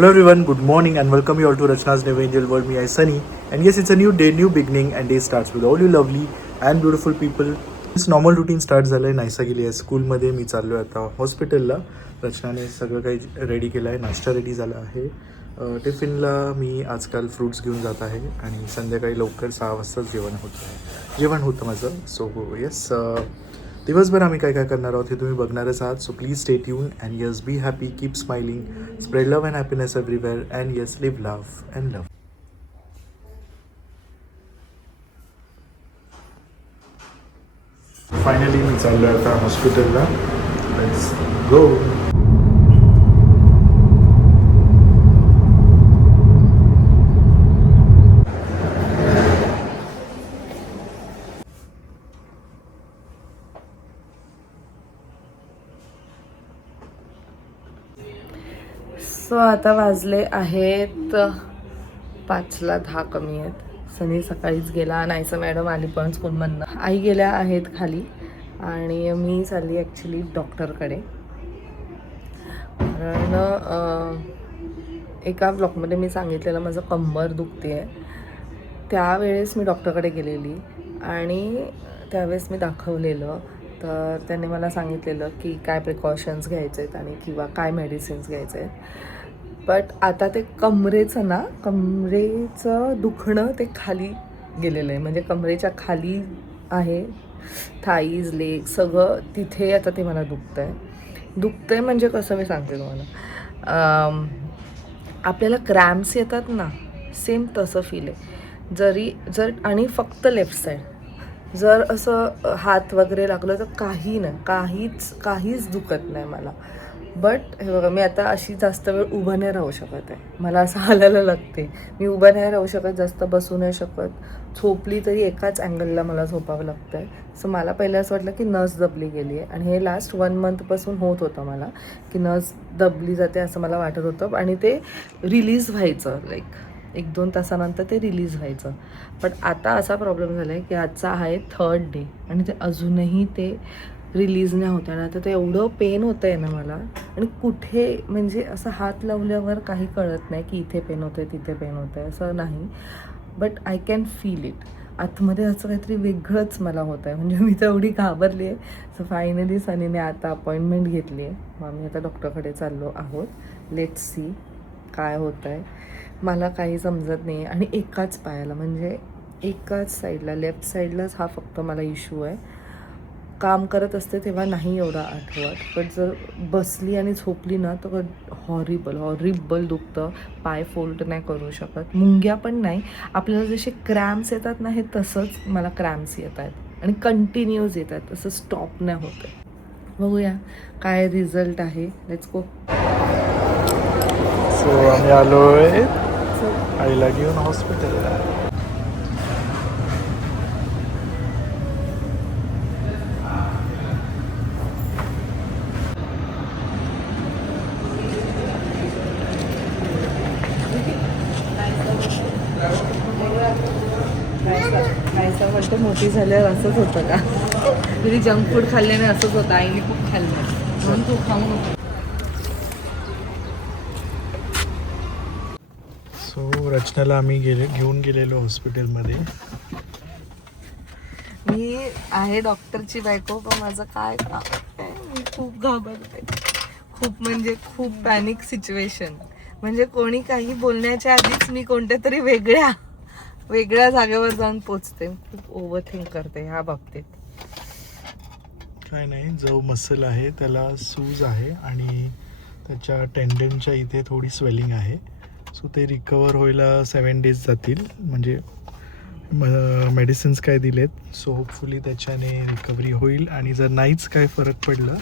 Hello everyone, good morning and welcome you all to Rachna's New Angel World. Me, I Sunny, and yes, it's a new day, new beginning, and day starts with all you lovely and beautiful people. This normal routine start झालं आहे. नायसा गेली आहे स्कूलमध्ये, मी चाललो आहे आता हॉस्पिटलला. रचनाने सगळं काही रेडी केलं आहे, नाश्ता रेडी झाला आहे. टिफिनला मी आजकाल फ्रूट्स घेऊन जात आहे आणि संध्याकाळी लवकर 6 वाजता जेवण होतं माझं. सो येस, दिवसभर आम्ही काय काय करणार आहोत हे तुम्ही बघणारच आहात. So please stay tune and yes be happy, keep smiling, spread love and happiness everywhere and yes live love and love. Finally मी चाललो आहे आता हॉस्पिटलला. Let's go. सो आता वाजले आहेत 5:10 कमी आहेत. सनी सकाळीच गेला, नाहीसं मॅडम आली पण स्कूलमधनं. आई गेल्या आहेत खाली आणि मी चालली ॲक्च्युली डॉक्टरकडे. कारण एका ब्लॉकमध्ये मी सांगितलेलं माझं कंबर दुखते आहे. त्यावेळेस मी डॉक्टरकडे गेलेली आणि त्यावेळेस मी दाखवलेलं. तर त्यांनी मला सांगितलेलं की काय प्रिकॉशन्स घ्यायचे आहेत आणि किंवा काय मेडिसिन्स घ्यायचे आहेत. बट आता ते कमरेचं दुखणं ते खाली गेलेलं आहे. म्हणजे कमरेच्या खाली आहे, थाईज, लेग सगळं तिथे आता ते मला दुखतं आहे म्हणजे कसं मी सांगते तुम्हाला. आपल्याला क्रॅम्प्स येतात ना, सेम तसं फील आहे. जर आणि फक्त लेफ्ट साईड जर असं हात वगैरे लागलं तर काहीच दुखत नाही मला. बट हे बघा, मी आता अशी जास्त वेळ उभं नाही राहू शकत आहे. मला असं हालायला लागते. मी उभं नाही राहू शकत, जास्त बसू नाही शकत. झोपली तरी एकाच अँगलला मला झोपावं लागतं आहे. सो मला पहिलं असं वाटलं की नस दबली गेली आहे आणि हे लास्ट 1 मंथपासून होत होतं मला की नस दबली जाते असं मला वाटत होतं. आणि ते रिलीज व्हायचं, लाईक 1-2 तासानंतर ते रिलीज व्हायचं. पण आता असा प्रॉब्लेम झाला आहे की आजचा आहे 3rd डे आणि ते अजूनही ते रिलीज नाही होतं. आणि आता ते एवढं पेन होतं आहे ना मला. आणि कुठे म्हणजे असं हात लावल्यावर काही कळत नाही की इथे पेन होतं आहे तिथे पेन होतं आहे असं नाही. But I can feel it. आतमध्ये असं काहीतरी वेगळंच मला होतं आहे. म्हणजे मी तर एवढी घाबरली आहे. सो फायनली सनीने आता अपॉइंटमेंट घेतली आहे. मग आम्ही आता डॉक्टरकडे चाललो आहोत. लेट्स सी काय होतं आहे. मला काही समजत नाही. आणि एकाच पायाला म्हणजे एकाच साईडला, लेफ्ट साईडलाच हा फक्त मला इश्यू आहे. काम करत असते तेव्हा नाही एवढा आठवत. पण जर बसली आणि झोपली ना तर हॉरिबल दुखतं. पाय फोल्ड नाही करू शकत, मुंग्या पण नाही. आपल्याला जसे क्रॅम्प्स येतात ना, हे तसंच मला क्रॅम्प्स येत आहेत आणि कंटिन्यूज येत आहेत, असं स्टॉप नाही होत आहे. बघूया काय रिझल्ट आहे. Let's go. सो आम्ही आलो आहे आईला घेऊन हॉस्पिटलला. खायचं म्हणते मोठी झाल्यावर असंच होतं का? तरी जंक फूड खाल्ल्याने असंच होतं. आईने खूप खाल्लं म्हणून खूप खाऊ नको. सो रचनाला आम्ही घेऊन गेलेलो हॉस्पिटलमध्ये. मी आहे डॉक्टरची बायको, पण माझं काय काम आहे. मी खूप घाबरते, खूप म्हणजे खूप पॅनिक सिच्युएशन. म्हणजे कोणी काही बोलण्याच्या आधीच मी कोणत्या तरी वेगळ्या जागेवर जाऊन पोचते. खूप ओव्हरथिंक करते ह्या बाबतीत. काय नाही, जो मसल आहे त्याला सूज आहे आणि त्याच्या टेंडनच्या इथे थोडी स्वेलिंग आहे. सो ते रिकवर व्हायला 7 डेज जातील. म्हणजे मेडिसिन्स काय दिलेत. सो होपफुली त्याच्याने रिकव्हरी होईल. आणि जर नाहीच काय फरक पडला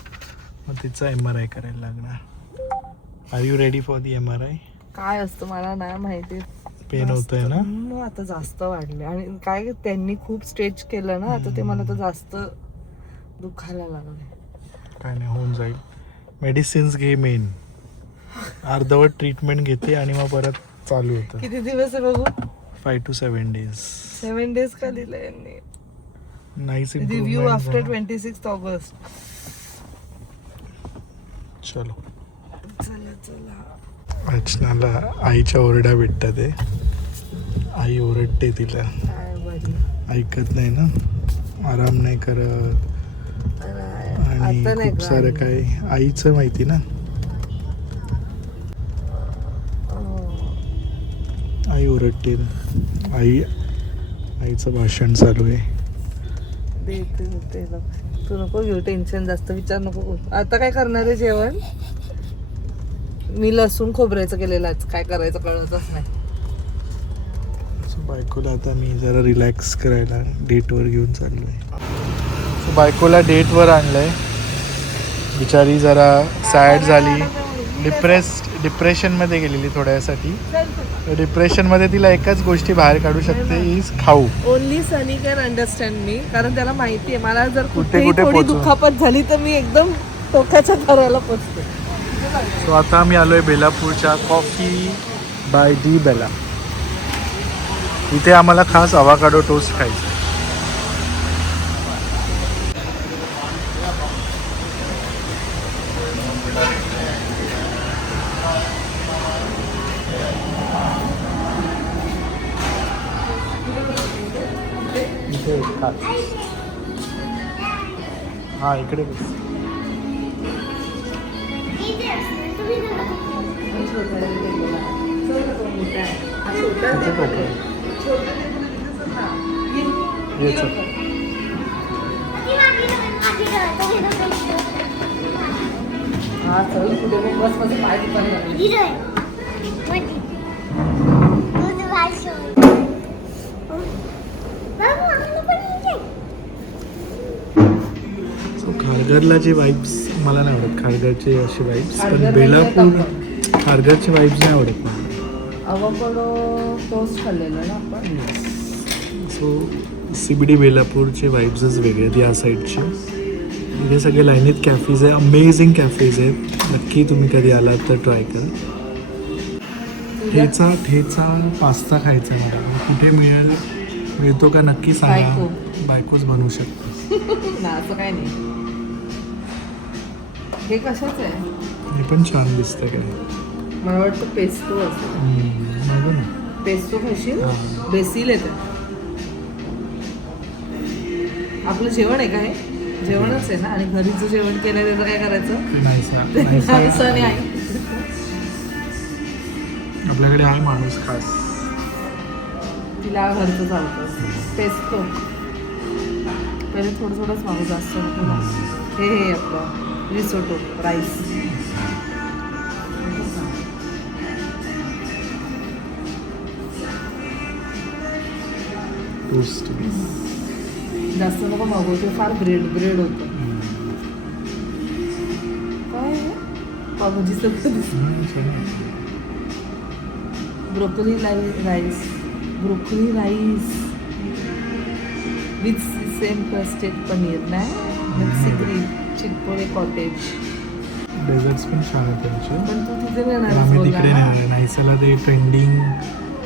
मग त्याचा MRI करायला लागणार. Are you ready for the MRI? काय असतं मला नाही माहिती. पेन होतंय ना? आता जास्त वाढले आणि काय त्यांनी खूप स्ट्रेच केलं ना, आता ते मला तर जास्त दुखायला लागले. काय नाही, होऊन जाईल. मेडिसिन्स घे मेन. अर्धवट ट्रीटमेंट घेते आणि मग परत चालू होतं. किती दिवस आहे बघू? 5 to 7 days. 7 डेज का दिलं यांनी? Nice review improvement. After 26 August. चलो चला अर्चनाला आईच्या ओरडा भेटतात ते. आई ओरडते तिला, काय बरी. ऐकत नाही ना, आराम नाही करत आणि आता नाही खूप गं सारं आई. काय आईचं माहिती ना. आई ओरडते, आईचं भाषण चालू आहे. देते तू नको घेऊ टेन्शन, जास्त विचार नको करू. आता काय करणार आहे जेवण? मी लसूण खोबऱ्याचं केलेलं आज, काय करायचं कळतच नाही. सो बायकोला आता मी जरा रिलॅक्स करायला डेटवर घेऊन चाललो आहे. सो बायकोला डेटवर आणलं आहे. बिचारी जरा सॅड झाली, डिप्रेशनमध्ये गेलेली थोड्यासाठी. डिप्रेशनमध्ये तिला एकच गोष्टी बाहेर काढू शकते, इज खाऊ. ओनली सनी कॅन अंडरस्टँड मी, कारण त्याला माहिती आहे मला जर कुठे कुठे थोडी पोहोचू. दुखापत झाली तर मी एकदम टोकाच्या थराला पोचते. सो आता आम्ही आलोय बेलापूरच्या कॉफी बाय डी बेला. इथे आम्हाला खास अवाकाडो टोस्ट खायचं. इथे खास. हा इकडे बस. इथे कोपरा. ये चल. हा चल कुठे मग बस मध्ये पाय दुखायला लागले. सो खारघरला जे वाईब्स मला नाही आवडत, खारघरचे असे वाईब्स, पण खारघर बेलापूर नाही खारघरचे वाईब्स नाही आवडत मला. अवाकाडो टोस्ट खाल्लेलं ना आपण. सो CBD बेलापूरचे वाईब्सच वेगळे आहेत या साईडचे. इथे सगळे लाईनीत कॅफेज आहे, अमेझिंग कॅफेज आहेत. नक्की तुम्ही कधी आलात तर ट्राय करा. ठेचा पास्ता खायचा आहे मला, कुठे मिळतो का नक्की सांगा. बायकोच बनवू शकतो ना असं काय नाही. हे कशाच आहे? हे पण छान दिसतं काय. मला वाटतं पेस्टो असं. बघू ना. पेस्टो खाशील? हां. बेसिल येतं. आपलं जेवण आहे का हे? जेवणच आहे ना. आणि घरीचं जेवण केलं त्याचं काय करायचं? नाही असं नाही आहे. आपल्याकडे आहे माणूस खास. तिला घरचं चालतं. पेस्टो पहिले थोडंच मागू, जास्त नको ना. हे आपलं रिसोटो राईस. टोस्ट. जास्त नको मागू, ते फार ब्रेड होतं. काय आहे? पावभाजी सगळं दिसतं. Broccoli rice with same crusted paneer नाही, मिक्सी ग्रीन चिकपोळे कॉटेज. डेझर्ट्स पण छान आहेत त्यांचे. पण तू तिथे नेणार आम्ही तिकडे नाही नाहीसाला ते ट्रेंडिंग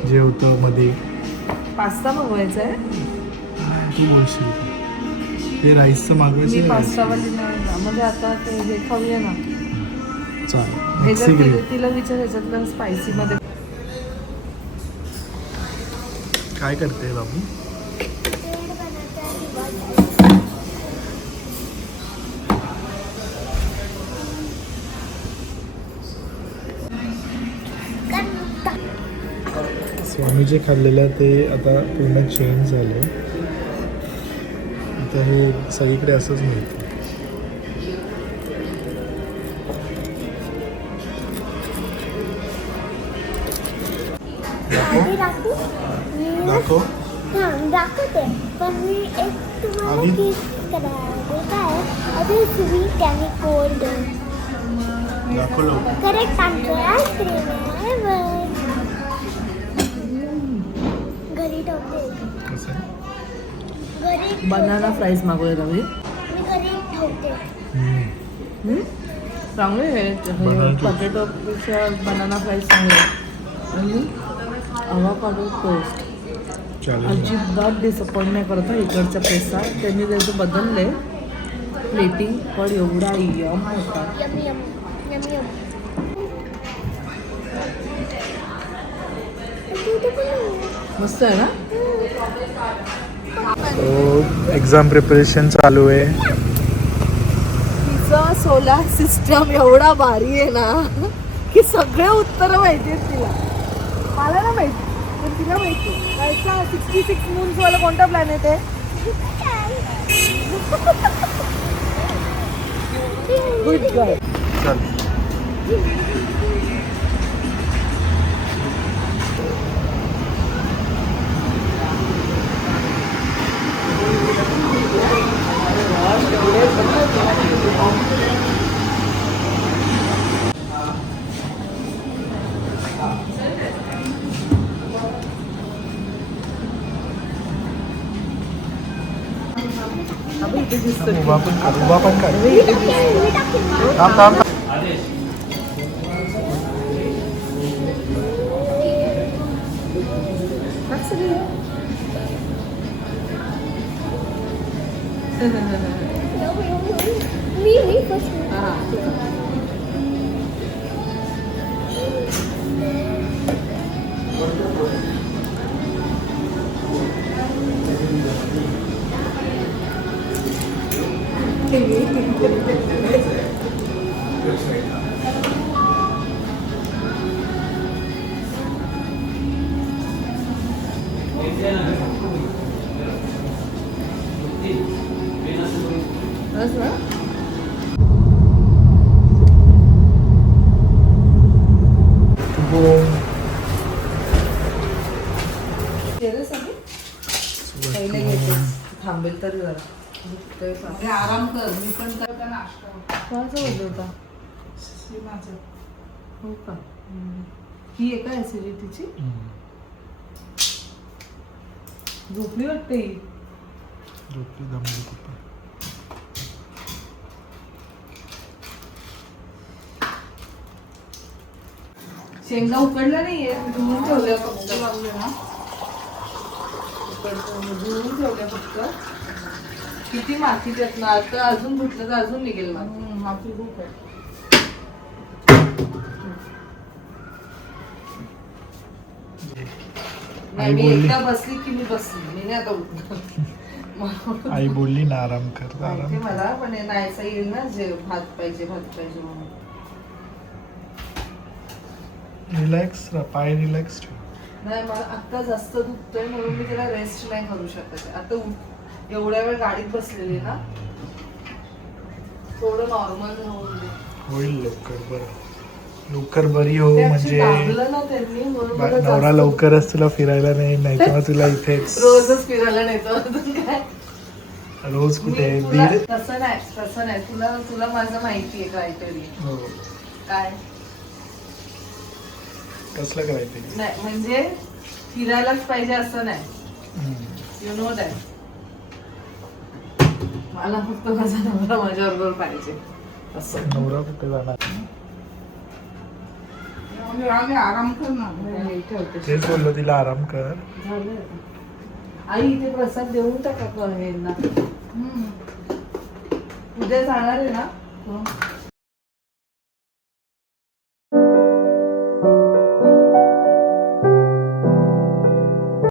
जे होतं मध्ये. पास्ता मागवायचा आहे. तू बोलशील ते राईसचं मी मागवायचं. पास्तावाली नाही ना, म्हणजे आता ते हे खाऊया ना. चालेल. हे मिक्सी जर ग्रीन तिला विचार ह्याच्यातलं स्पायसीमध्ये काय करते बाबू? स्वामी जे खाल्लेलं ते आता पूर्ण चेंज झालं. आता हे सगळीकडे असंच मिळतं. दाखव. दाखवते, पण मी एक तुम्हाला आधी? किस करायला काय अजून स्वीट आणि कोल्ड. दाखव लवकर. करेक्ट आमचं आईस्क्रीम आहे बस. घरी ठेवते. कसं आहे? घरी बनाना फ्राईज मागवले रवी. मी घरी ठेवते. चांगले आहे. Banana toast. पटेटोपेक्षा बनाना फ्राईज चांगले आणि अवाकाडो टोस्ट चालेल. अजिबात डिसअपॉइंट नाही करत इकडच्या पेसा. त्यांनी त्याचं बदलले प्लेटिंग, पण एवढा यम होता. Yum yum yum yum. मस्त आहे ना. एक्झाम प्रिपरेशन चालू आहे. तिचा सोलार सिस्टम एवढा भारी आहे ना की सगळे उत्तर माहिती आहेत तिला. मला ना माहिती पण तिला माहिती. 66 मून्स वाला कोणता प्लॅनेट आहे? Good girl. चल उभा पण कर. थांब थांब. मी first. पहिले घेते थांबेल तरी जरा आराम कर. मी पण कोणाचा बोलत होता? हो का? ही आहे का ऍसिडिटीची? झोपली वाटते ही. शेंगा उकडल्या नाहीये, धुवून ठेवल्या फक्त. धुवून ठेवल्या फक्त. किती माती त्यात ना. आता अजून धुतलं तर अजून निघेल माती. खूप आहे. नाही, मी एकदा बसली की मी बसली. मी नाही आता उठणार. आई बोलली ना आराम कर. माहिती मला पण नाहीसा येईल ना. जे भात पाहिजे म्हणून. रिलॅक्स पाय रिलॅक्स ठेव. नाही, मला आता जास्त दुखतोय म्हणून मी त्याला रेस्ट नाही करू शकत. आता एवढ्या वेळ गाडीत बसलेली ना. थोडं नॉर्मल होऊन दे. होईल लवकर बरी हो. म्हणजे दाबलं ना त्यांनी म्हणून मला नवरा जास्त- लवकरच तुला फिरायला नाही तर तुला इथेच रोजच फिरायला नेतो. अजून काय? रोज कुठे मी तुला- दीड. तसं नाही. तुला माझं माहितीये काहीतरी. हो. काय कसलं करायचं? नाही म्हणजे फिरायलाच पाहिजे असं नाही. You know that. मला फक्त माझा नवरा माझ्याबरोबर पाहिजे असं. नवरा कुठे जाणार? आराम कर ना. तेच बोललो तिला आराम कर. झालं. आई इथे प्रसाद देऊन टाका यांना. उद्या जाणार आहे ना.